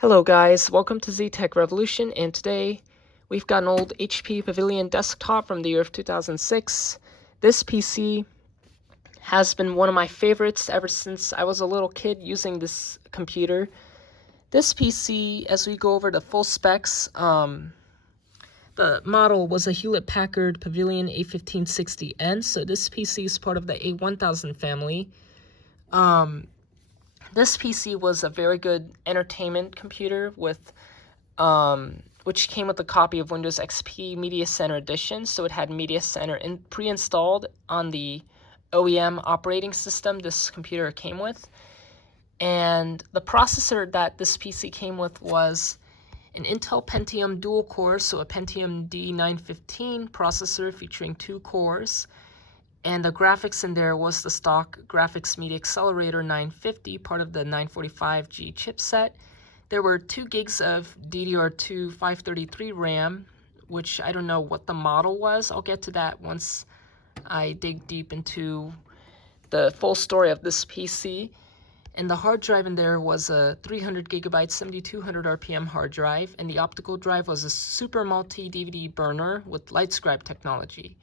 Hello guys, welcome to Z-Tech Revolution, and today we've got an old HP Pavilion desktop from the year of 2006. This PC has been one of my favorites ever since I was a little kid using this computer. This PC, as we go over the full specs, the model was a Hewlett-Packard Pavilion A1560N, so this PC is part of the A1000 family. This PC was a very good entertainment computer with, which came with a copy of Windows XP Media Center Edition, so it had Media Center pre-installed on the OEM operating system this computer came with. And the processor that this PC came with was an Intel Pentium dual core, so a Pentium D915 processor featuring 2 cores. And the graphics in there was the stock Graphics Media Accelerator 950, part of the 945G chipset. There were 2 gigs of DDR2 533 RAM, which I don't know what the model was. I'll get to that once I dig deep into the full story of this PC. And the hard drive in there was a 300 gigabyte 7200 RPM hard drive, and the optical drive was a Super Multi DVD burner with LightScribe technology.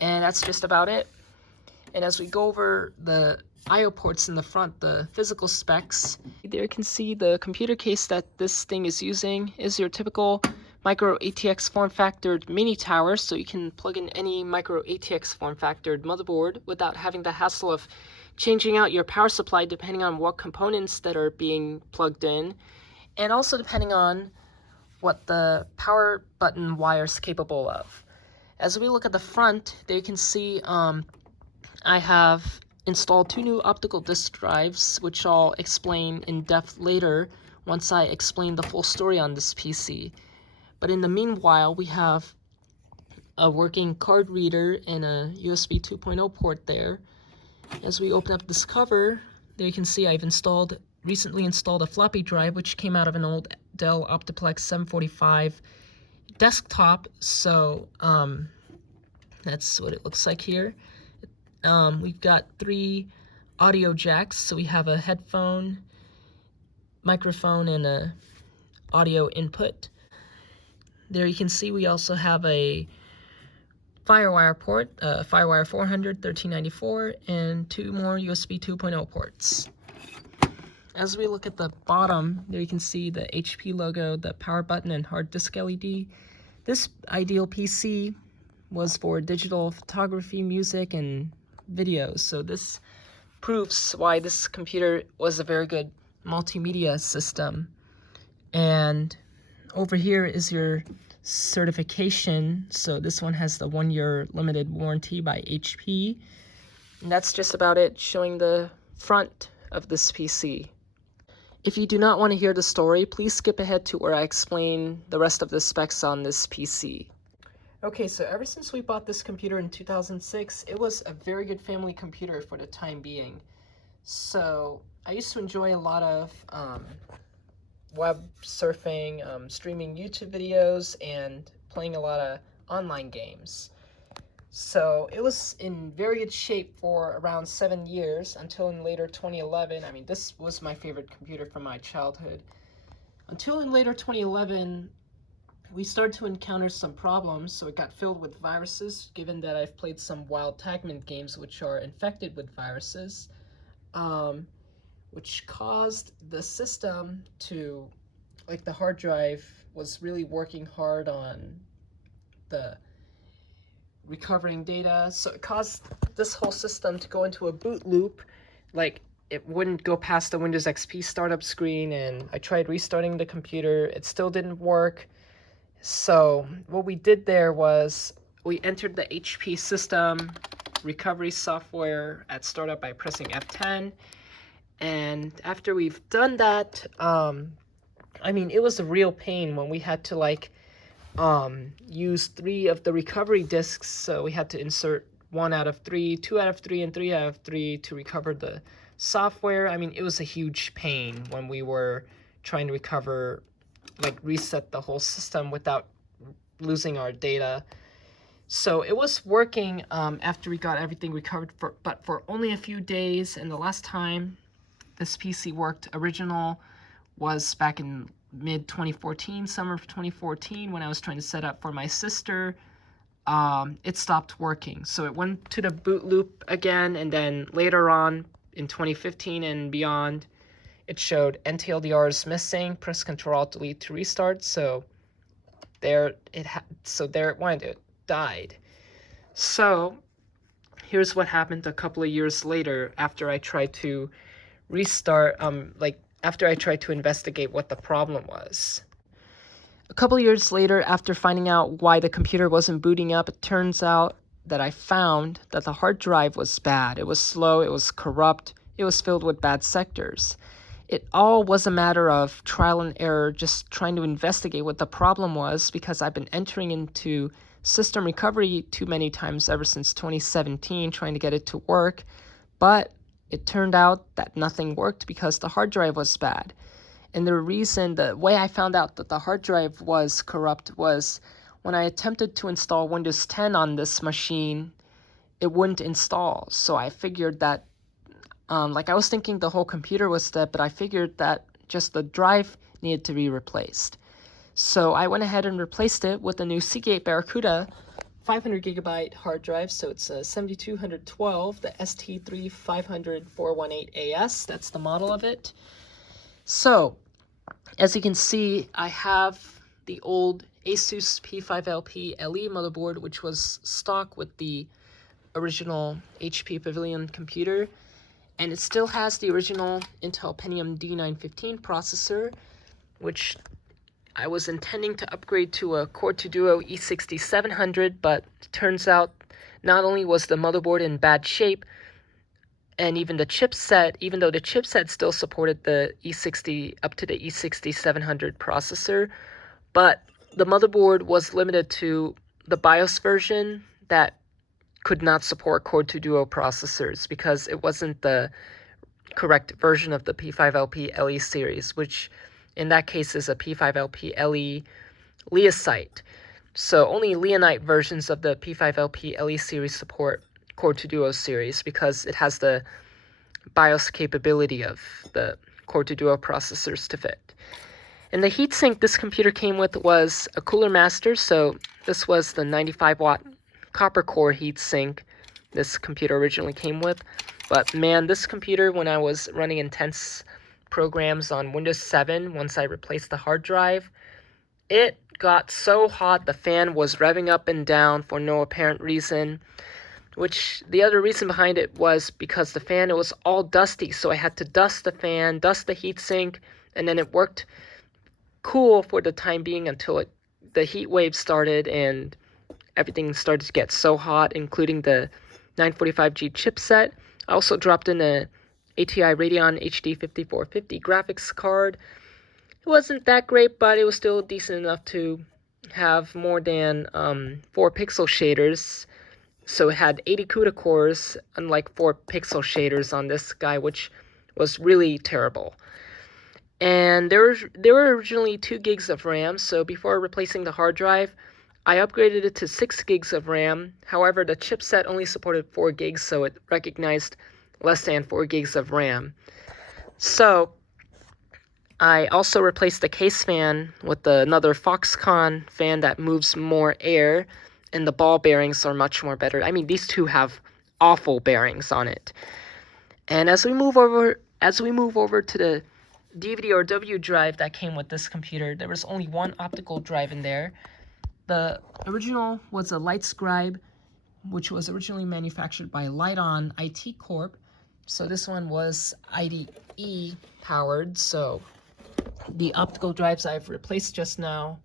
And that's just about it. And as we go over the I/O ports in the front, the physical specs, there you can see the computer case that this thing is using is your typical micro ATX form factored mini tower, so you can plug in any micro ATX form factored motherboard without having the hassle of changing out your power supply depending on what components that are being plugged in, and also depending on what the power button wire is capable of. As we look at the front, there you can see I have installed 2 new optical disk drives, which I'll explain in depth later once I explain the full story on this PC. But in the meanwhile, we have a working card reader and a USB 2.0 port there. As we open up this cover, there you can see I've recently installed a floppy drive, which came out of an old Dell Optiplex 745 desktop. So that's what it looks like here. We've got 3 audio jacks, so we have a headphone, microphone, and a audio input. There you can see we also have a Firewire port, Firewire 400, 1394, and 2 more USB 2.0 ports. As we look at the bottom, there you can see the HP logo, the power button, and hard disk LED. This ideal PC was for digital photography, music, and videos, so this proves why this computer was a very good multimedia system. And over here is your certification. So this one has the 1-year limited warranty by HP. And that's just about it, showing the front of this PC. If you do not want to hear the story, please skip ahead to where I explain the rest of the specs on this PC. Okay, so ever since we bought this computer in 2006, it was a very good family computer for the time being. So I used to enjoy a lot of web surfing, streaming YouTube videos, and playing a lot of online games. So it was in very good shape for around 7 years until in later 2011. I mean, this was my favorite computer from my childhood. Until in later 2011, we started to encounter some problems, so it got filled with viruses, given that I've played some wild Tagman games which are infected with viruses, which caused the system to, like the hard drive, was really working hard on the recovering data, so it caused this whole system to go into a boot loop. Like, it wouldn't go past the Windows XP startup screen, and I tried restarting the computer, it still didn't work. So what we did there was we entered the HP system recovery software at startup by pressing F10. And after we've done that, I mean, it was a real pain when we had to like use 3 of the recovery disks. So we had to insert 1 out of 3, 2 out of 3, and 3 out of 3 to recover the software. I mean, it was a huge pain when we were trying to recover, like reset the whole system without losing our data. So it was working after we got everything recovered, but for only a few days. And the last time this PC worked original was back in summer of 2014, when I was trying to set up for my sister, it stopped working. So it went to the boot loop again, and then later on in 2015 and beyond, it showed NTLDR is missing, press Ctrl-Alt-Delete to restart. So there it went, it died. So here's what happened a couple of years later after I tried to restart, after I tried to investigate what the problem was. A couple of years later, after finding out why the computer wasn't booting up, it turns out that I found that the hard drive was bad. It was slow, it was corrupt, it was filled with bad sectors. It all was a matter of trial and error, just trying to investigate what the problem was, because I've been entering into system recovery too many times ever since 2017, trying to get it to work. But it turned out that nothing worked because the hard drive was bad. And the way I found out that the hard drive was corrupt was when I attempted to install Windows 10 on this machine, it wouldn't install. So I figured that, I was thinking the whole computer was dead, but I figured that just the drive needed to be replaced. So I went ahead and replaced it with a new Seagate Barracuda 500 gigabyte hard drive. So it's a 7212, the ST3500-418AS. That's the model of it. So, as you can see, I have the old Asus P5LP LE motherboard, which was stock with the original HP Pavilion computer. And it still has the original Intel Pentium D915 processor, which I was intending to upgrade to a Core 2 Duo E6700, but it turns out not only was the motherboard in bad shape, and even the chipset, even though the chipset still supported the up to the E6700 processor, but the motherboard was limited to the BIOS version that could not support Core 2 Duo processors because it wasn't the correct version of the P5LP LE series, which in that case is a P5LP LE Leosite. So only Leonite versions of the P5LP LE series support Core 2 Duo series because it has the BIOS capability of the Core 2 Duo processors to fit. And the heatsink this computer came with was a Cooler Master, so this was the 95 watt copper core heatsink this computer originally came with. But man, this computer, when I was running intense programs on Windows 7, once I replaced the hard drive, it got so hot the fan was revving up and down for no apparent reason. Which the other reason behind it was because the fan, it was all dusty, so I had to dust the fan, dust the heatsink, and then it worked cool for the time being until the heat wave started and everything started to get so hot, including the 945G chipset. I also dropped in a ATI Radeon HD 5450 graphics card. It wasn't that great, but it was still decent enough to have more than 4 pixel shaders. So it had 80 CUDA cores, unlike 4 pixel shaders on this guy, which was really terrible. And there were originally 2 gigs of RAM, so before replacing the hard drive, I upgraded it to 6 gigs of RAM. However, the chipset only supported 4 gigs, so it recognized less than 4 gigs of RAM. So I also replaced the case fan with another Foxconn fan that moves more air, and the ball bearings are much more better. I mean, these two have awful bearings on it. And as we move over to the DVD or W drive that came with this computer, there was only one optical drive in there. The original was a LightScribe, which was originally manufactured by Lighton IT Corp. So this one was IDE powered. So the optical drives I've replaced just now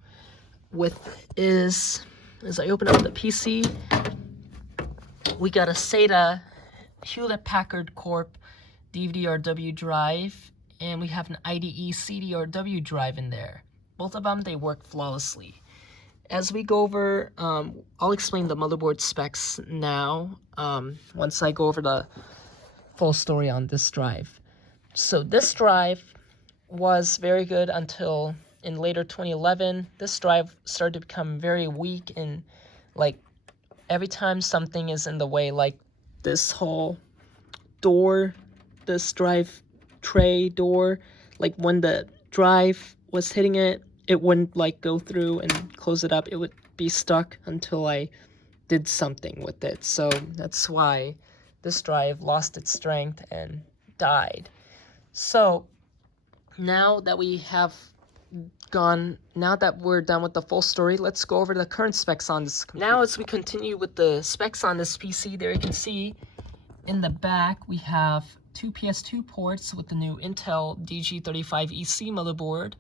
with is, as I open up the PC, we got a SATA Hewlett-Packard Corp DVD-RW drive, and we have an IDE CD-RW drive in there. Both of them, they work flawlessly. As we go over, I'll explain the motherboard specs now, once I go over the full story on this drive. So this drive was very good until in later 2011. This drive started to become very weak, and like every time something is in the way, like this whole door, this drive tray door, like when the drive was hitting it, it wouldn't like go through and close it up. It would be stuck until I did something with it. So that's why this drive lost its strength and died. So now that we're done with the full story, let's go over the current specs on this computer. Now as we continue with the specs on this PC, there you can see in the back we have two PS2 ports with the new Intel DG35EC motherboard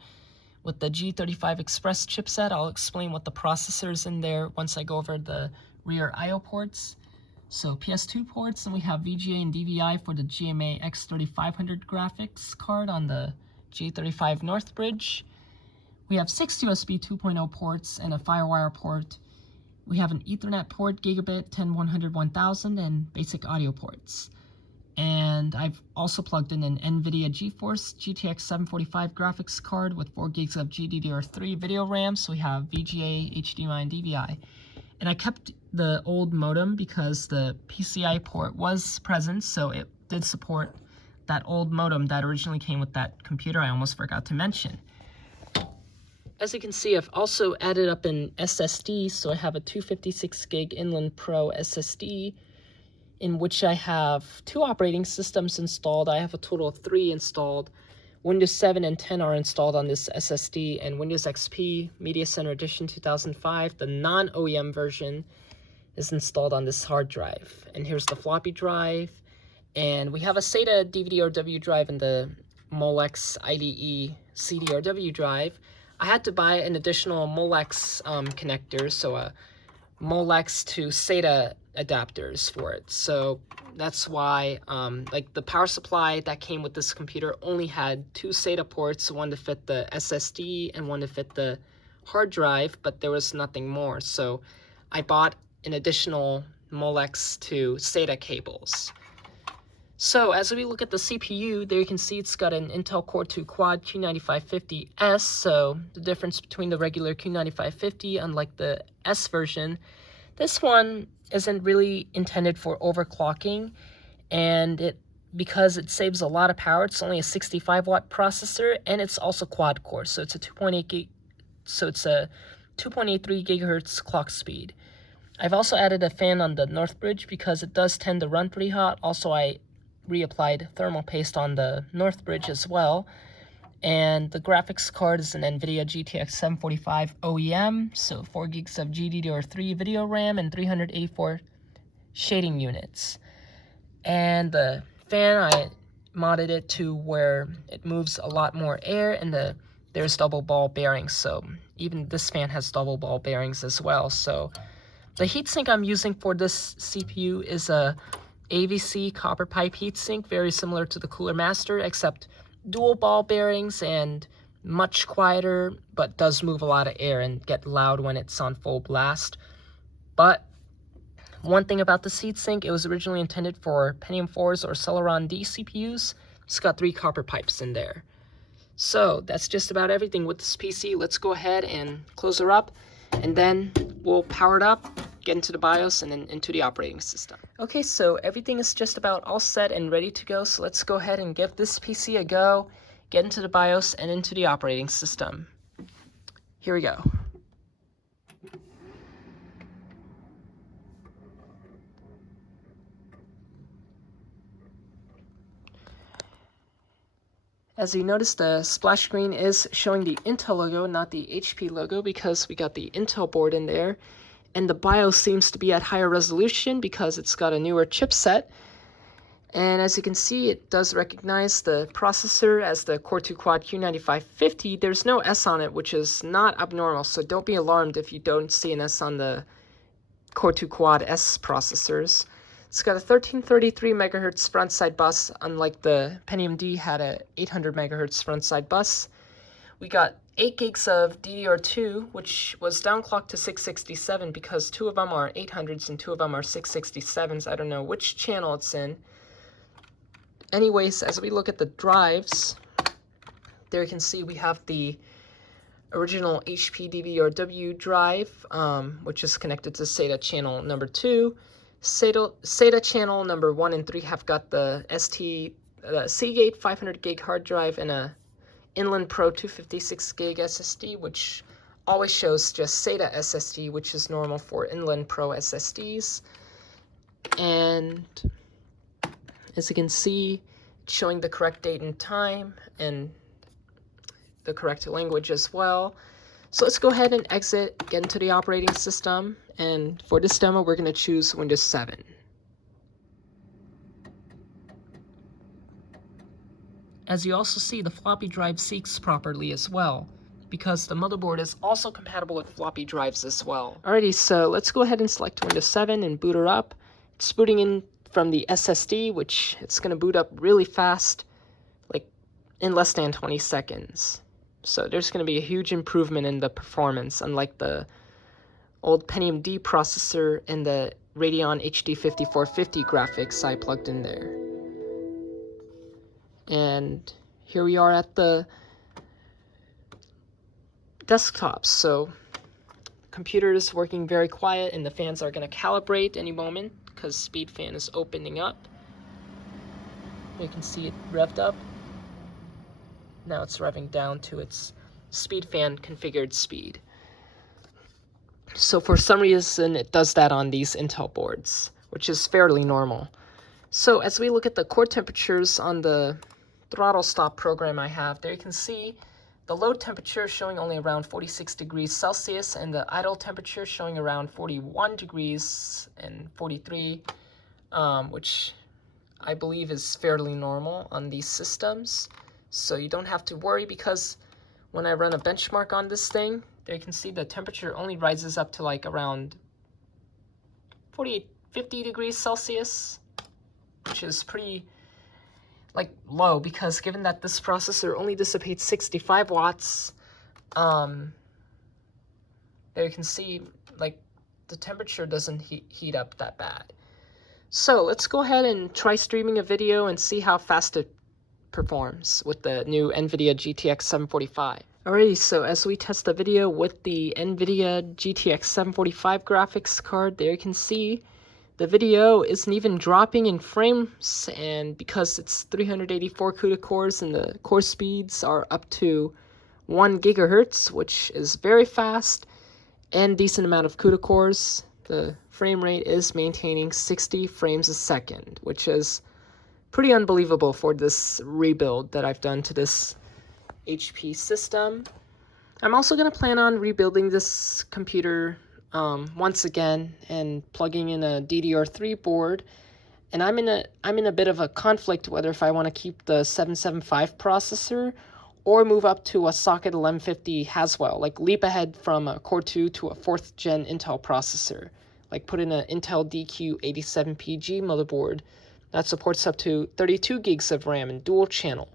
with the G35 Express chipset. I'll explain what the processor is in there once I go over the rear I/O ports. So PS2 ports, and we have VGA and DVI for the GMA X3500 graphics card on the G35 Northbridge. We have 6 USB 2.0 ports and a Firewire port. We have an Ethernet port, Gigabit, 10, 1000, and basic audio ports. And I've also plugged in an NVIDIA GeForce GTX 745 graphics card with 4 gigs of GDDR3 video RAM, so we have VGA, HDMI, and DVI. And I kept the old modem because the PCI port was present, so it did support that old modem that originally came with that computer I almost forgot to mention. As you can see, I've also added up an SSD, so I have a 256 gig Inland Pro SSD, in which I have 2 operating systems installed. I have a total of 3 installed. Windows 7 and 10 are installed on this SSD, and Windows XP Media Center Edition 2005, the non-OEM version, is installed on this hard drive. And here's the floppy drive, and we have a SATA DVD-RW drive and the Molex IDE CD-RW drive. I had to buy an additional Molex connector, so a Molex to SATA adapters for it. So that's why like the power supply that came with this computer only had 2 SATA ports, one to fit the SSD and one to fit the hard drive, but there was nothing more. So I bought an additional Molex to SATA cables. So as we look at the CPU, there you can see it's got an Intel Core 2 Quad Q9550S. So the difference between the regular Q9550, unlike the S version, this one isn't really intended for overclocking, and because it saves a lot of power, it's only a 65 watt processor, and it's also quad core, so it's a 2.83 gigahertz clock speed. I've also added a fan on the Northbridge because it does tend to run pretty hot. Also, I reapplied thermal paste on the Northbridge as well. And the graphics card is an NVIDIA GTX 745 OEM, so 4 gigs of GDDR3 video RAM and 384 shading units. And the fan, I modded it to where it moves a lot more air, and there's double ball bearings, so even this fan has double ball bearings as well. So the heatsink I'm using for this CPU is a AVC copper pipe heatsink, very similar to the Cooler Master, except dual ball bearings and much quieter, but does move a lot of air and get loud when it's on full blast. But one thing about the heatsink, it was originally intended for Pentium 4s or Celeron D CPUs. It's got 3 copper pipes in there. So that's just about everything with this PC. Let's go ahead and close her up, and then we'll power it up, get into the BIOS, and then into the operating system. Okay, so everything is just about all set and ready to go, so let's go ahead and give this PC a go, get into the BIOS and into the operating system. Here we go. As you notice, the splash screen is showing the Intel logo, not the HP logo, because we got the Intel board in there. And the BIOS seems to be at higher resolution because it's got a newer chipset. And as you can see, it does recognize the processor as the Core 2 Quad Q9550. There's no S on it, which is not abnormal, so don't be alarmed if you don't see an S on the Core 2 Quad S processors. It's got a 1333 MHz front-side bus, unlike the Pentium D had a 800 MHz front-side bus. We got 8 gigs of DDR2, which was downclocked to 667 because 2 of them are 800s and 2 of them are 667s. I don't know which channel it's in. Anyways, as we look at the drives, there you can see we have the original HP DVR-W drive, which is connected to SATA channel number 2. SATA channel number 1 and 3 have got the Seagate 500 gig hard drive and a Inland Pro 256 gig SSD, which always shows just SATA SSD, which is normal for Inland Pro SSDs. And as you can see, it's showing the correct date and time and the correct language as well. So let's go ahead and exit, get into the operating system, and for this demo, we're going to choose Windows 7. As you also see, the floppy drive syncs properly as well, because the motherboard is also compatible with floppy drives as well. Alrighty, so let's go ahead and select Windows 7 and boot her up. It's booting in from the SSD, which it's going to boot up really fast, like in less than 20 seconds. So there's going to be a huge improvement in the performance, unlike the old Pentium D processor and the Radeon HD 5450 graphics I plugged in there. And here we are at the desktop. So the computer is working very quiet, and the fans are going to calibrate any moment because speed fan is opening up. You can see it revved up. Now it's revving down to its speed fan configured speed. So for some reason it does that on these Intel boards, which is fairly normal. So as we look at the core temperatures on the throttle stop program I have, there you can see the load temperature showing only around 46 degrees Celsius and the idle temperature showing around 41 degrees and 43, which I believe is fairly normal on these systems. So you don't have to worry, because when I run a benchmark on this thing, there you can see the temperature only rises up to like around 48, 50 degrees Celsius, which is pretty like low, because given that this processor only dissipates 65 watts, there you can see like the temperature doesn't heat up that bad. So let's go ahead and try streaming a video and see how fast it performs with the new NVIDIA GTX 745. Alrighty, so as we test the video with the NVIDIA GTX 745 graphics card, there you can see the video isn't even dropping in frames, and because it's 384 CUDA cores and the core speeds are up to 1 gigahertz, which is very fast, and decent amount of CUDA cores, the frame rate is maintaining 60 frames a second, which is pretty unbelievable for this rebuild that I've done to this HP system. I'm also going to plan on rebuilding this computer once again and plugging in a DDR3 board, and I'm in a bit of a conflict whether if I want to keep the 775 processor or move up to a socket 1150 Haswell, like leap ahead from a Core 2 to a 4th gen Intel processor, like put in an Intel DQ87PG motherboard that supports up to 32 gigs of RAM and dual channel.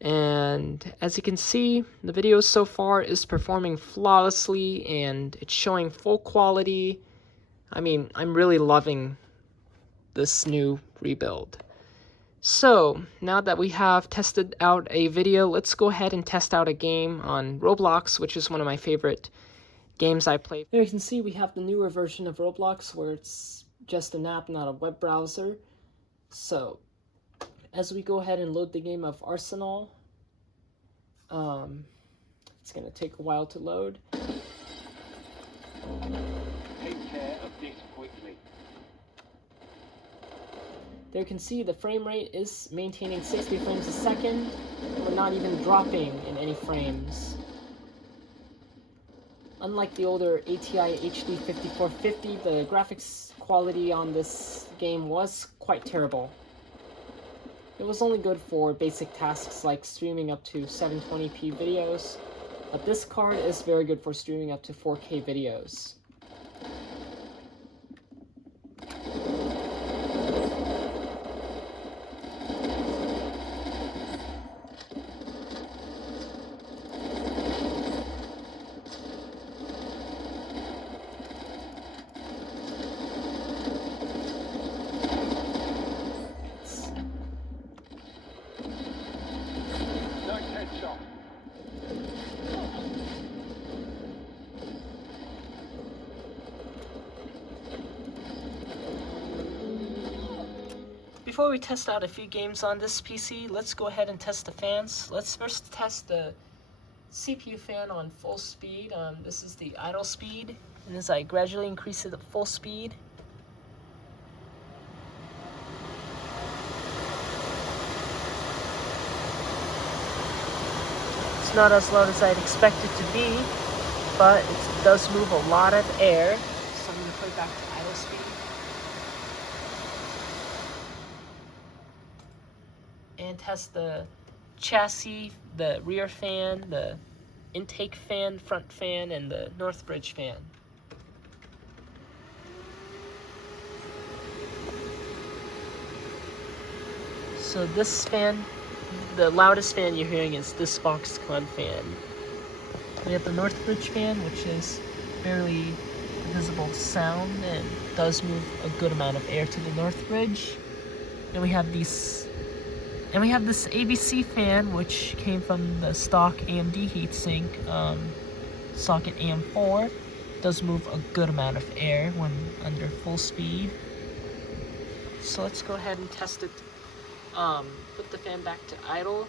And as you can see, the video so far is performing flawlessly and it's showing full quality. I mean, I'm really loving this new rebuild. So now that we have tested out a video, let's go ahead and test out a game on Roblox, which is one of my favorite games I play. There you can see we have the newer version of Roblox where it's just an app, not a web browser. So as we go ahead and load the game of Arsenal, it's going to take a while to load. Take care of this quickly. There you can see the frame rate is maintaining 60 frames a second, and we're not even dropping in any frames. Unlike the older ATI HD 5450, the graphics quality on this game was quite terrible. It was only good for basic tasks like streaming up to 720p videos, but this card is very good for streaming up to 4K videos. before we test out a few games on this PC, let's go ahead and test the fans. Let's first test the CPU fan on full speed. This is the idle speed, and as I gradually increase it at full speed, it's not as loud as I'd expect it to be, but it does move a lot of air. So I'm going to put it back to idle speed. And test the chassis, the rear fan, the intake fan, front fan, and the north bridge fan. So this fan, the loudest fan you're hearing is this Foxconn fan. We have the north bridge fan, which is barely visible sound and does move a good amount of air to the north bridge. And we have this ABC fan, which came from the stock AMD heatsink, socket AM4. Does move a good amount of air when under full speed. So let's go ahead and test it. Put the fan back to idle.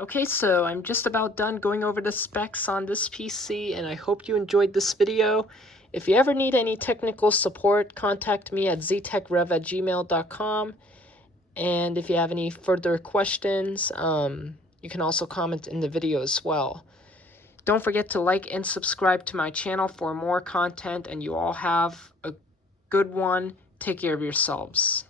Okay, so I'm just about done going over the specs on this PC, and I hope you enjoyed this video. If you ever need any technical support, contact me at ztechrev@gmail.com. And if you have any further questions, you can also comment in the video as well. Don't forget to like and subscribe to my channel for more content, and you all have a good one. Take care of yourselves.